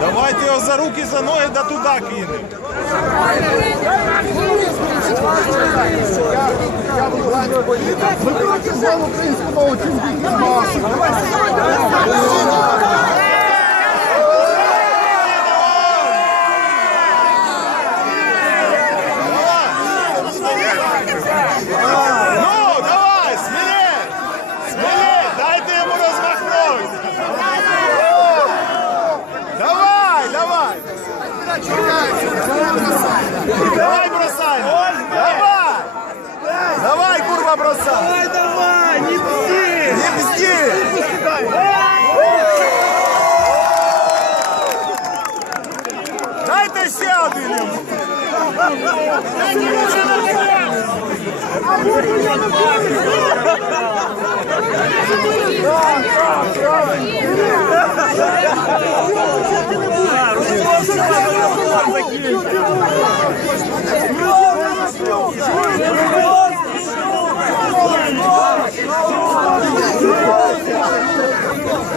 Давайте його за руки, за ноги, да туда кинемо. Давай бросай! Давай! Давай, курва, бросай! Давай, давай! Не бзди! Не бзди! Дайте ще один! Дайте ще один!